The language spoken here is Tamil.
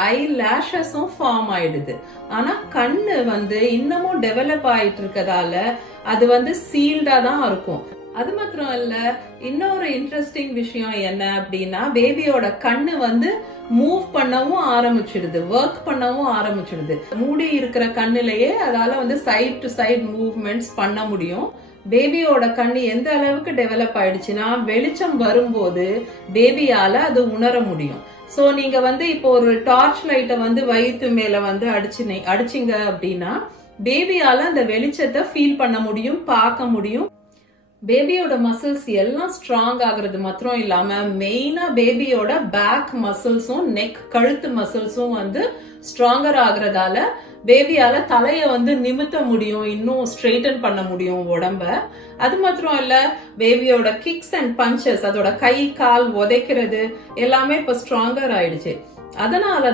ஐ லேஷஸும் ஃபார்ம் ஆயிடுது. ஆனா கண்ணு இன்னமும் டெவலப் ஆயிட்டு இருக்கதால அது சீல்டா தான் இருக்கும். அது மாத்திரம் இல்ல, இன்னொரு இன்ட்ரெஸ்டிங் விஷயம் என்ன அப்படின்னா, பேபியோட கண்ணு மூவ் பண்ணவும் ஆரம்பிச்சிடுது, ஒர்க் பண்ணவும் ஆரம்பிச்சிடுது. மூடி இருக்கிற கண்ணுலயே அதால சைட் டு சைட் மூவ்மெண்ட்ஸ் பண்ண முடியும். பேபியோட கண்ணு எந்த அளவுக்கு டெவலப் ஆயிடுச்சுன்னா, வெளிச்சம் வரும்போது பேபியால அது உணர முடியும். சோ நீங்க இப்போ ஒரு டார்ச் லைட்டை வயிற்று மேல அடிச்சிங்க அப்படின்னா பேபியால அந்த வெளிச்சத்தை ஃபீல் பண்ண முடியும், பார்க்க முடியும். பேபியோட மசில்ஸ் எல்லாம் ஸ்ட்ராங் ஆகுறது மாத்திரம் இல்லாம மெயினா பேபியோட பேக் மசில்ஸும் நெக் கழுத்து மசில்ஸும் ஸ்ட்ராங்கர் ஆகுறதால பேபியால தலைய நிமித்த முடியும், இன்னும் ஸ்ட்ரெயிட்டன் பண்ண முடியும் உடம்ப. அது மாத்திரம் இல்ல, பேபியோட கிக்ஸ் அண்ட் பஞ்சஸ், அதோட கை கால் உதைக்கிறது எல்லாமே இப்ப ஸ்ட்ராங்கர் ஆயிடுச்சு. அதனால